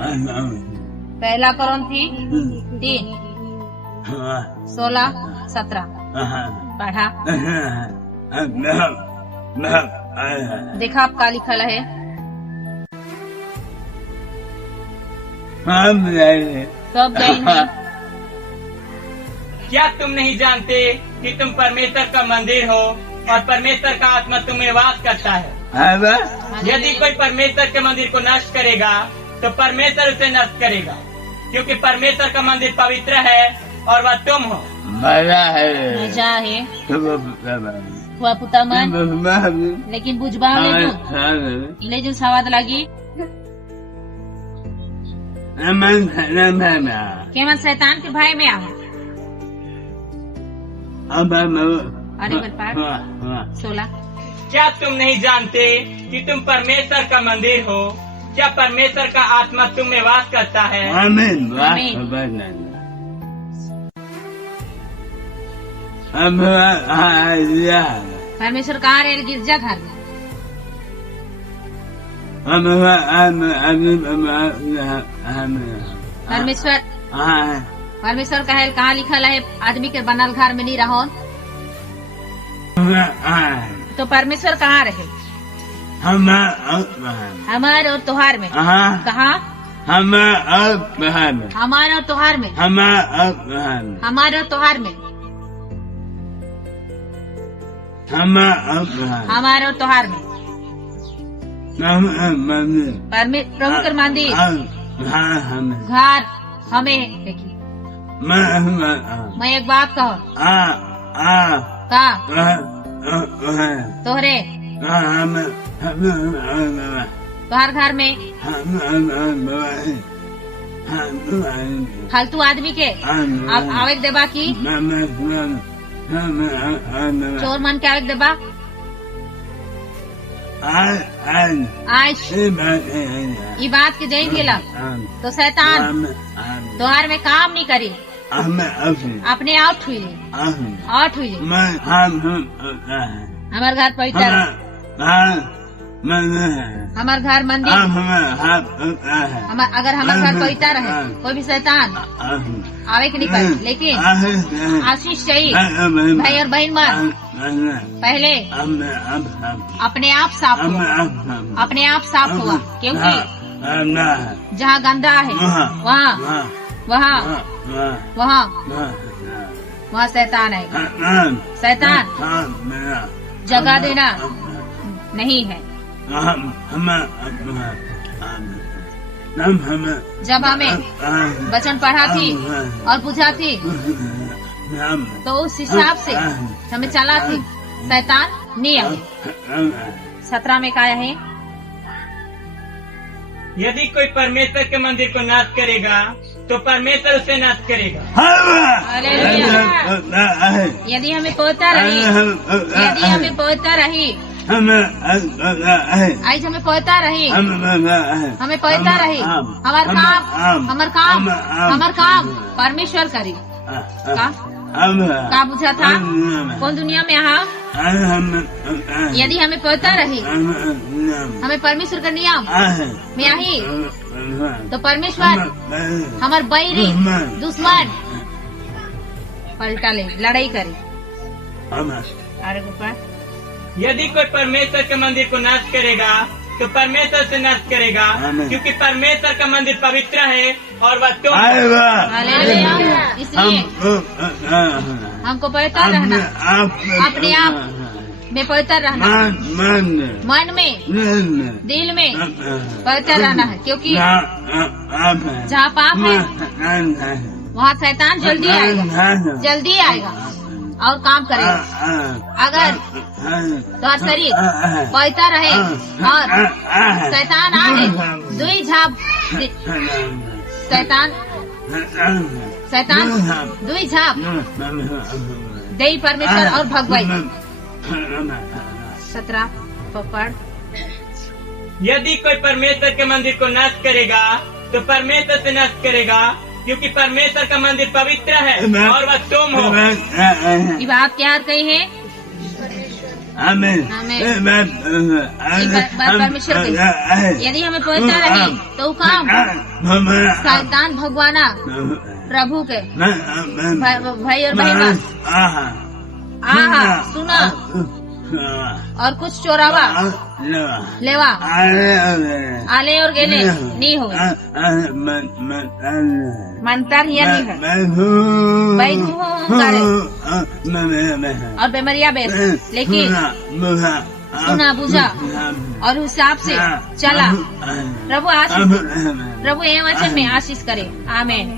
पहला कोरिन्थी 3, 16, 17 पढ़ा। देखा आपका लिखल है। सब जाएंगे। क्या तुम नहीं जानते कि तुम परमेश्वर का मंदिर हो और परमेश्वर का आत्मा तुम्हें वास करता है? यदि कोई परमेश्वर के मंदिर को नष्ट करेगा तो परमेश्वर उसे नष्ट करेगा, क्योंकि परमेश्वर का मंदिर पवित्र है और वह तुम हो। मजा है हुआ पुता मन, लेकिन बुझबा ले जो सवाद लगी केवल शैतान के भय में आवा। अरे बरपार 16। क्या तुम नहीं जानते कि तुम परमेश्वर का मंदिर हो? क्या परमेश्वर का आत्मा तुम में वास करता है? परमेश्वर कहाँ रहे? गिरजा घर में। परमेश्वर कहाँ लिखल है? आदमी के बनल घर में नहीं रहो। तो परमेश्वर कहाँ रहे? हमारे और त्योहार में। कहाँ? हमारे और त्योहार में। हमारे और त्योहार में। हमारे और त्योहार में। प्रभु के मंदिर घर हमें देखिए। मैं एक बात कहो का तोहरे तोहर घर में फालतू आदमी के आवे देबा की चोर मन के आवे देबा। आज ये बात के जय गेला तो शैतान तोहार में काम नहीं करी, अपने आउट हुई। हमार घर पवित्र, हमार घर मंदिर। अगर हमार घर पवित्र है कोई भी शैतान आवे के नहीं पाए। लेकिन आशीष चाहिए भाई और बहन मन। पहले अपने आप साफ हुआ, अपने आप साफ हुआ, क्योंकि जहाँ गंदा है वहाँ शैतान है। शैतान जगह देना नहीं है। जब हमें वचन पढ़ा थी और बुझा थी तो उस हिसाब से हमें चला थी, शैतान नहीं आए। 17 में क्या है? यदि कोई परमेश्वर के मंदिर को नाश करेगा तो परमेश्वर उसे नाश करेगा। यदि हमें पवित्र रही, यदि हमें पवित्र रही, आज हमें पवित्र रही, हमें पवित्र रही, हमार काम परमेश्वर करी। का बुझा था कौन दुनिया में यहाँ? यदि हमें पवित्र रही, हमें परमेश्वर का नियम में आई तो परमेश्वर हमार बैरी दुश्मन पलटा ले, लड़ाई करे। अरे गोपाल, यदि कोई परमेश्वर के मंदिर को नाश करेगा तो परमेश्वर से नष्ट करेगा, क्योंकि परमेश्वर का मंदिर पवित्र है और वह तुम। इसलिए हमको पवित्र रहना, अपने आप में पवित्र रहना, मन में दिल में पवित्र रहना है, क्योंकि जहाँ पाप है वहाँ शैतान जल्दी आएगा और काम करेगा। अगर तो शरीर पवित्र रहे और शैतान आए, दुई झाप शैतान दुई झाप दे परमेश्वर और भगवाई। 17 पकड़। यदि कोई परमेश्वर के मंदिर को नष्ट करेगा तो परमेश्वर से नष्ट करेगा, क्योंकि परमेश्वर का मंदिर पवित्र है और वह तुम हो। ये बात क्या कही है? आमीन। परमेश्वर के यदि हमें पहुंचा रहे तो काम शैतान भगवाना प्रभु के भाई और बहन सुना और कुछ चोरावा लेवा आले और गेले नहीं हो मंतर ही नहीं है और बेमरिया बेस लेकिन सुना बुझा और उस हिसाब से चला। प्रभु आशीष, प्रभु ये वचन में आशीष करे। आमीन।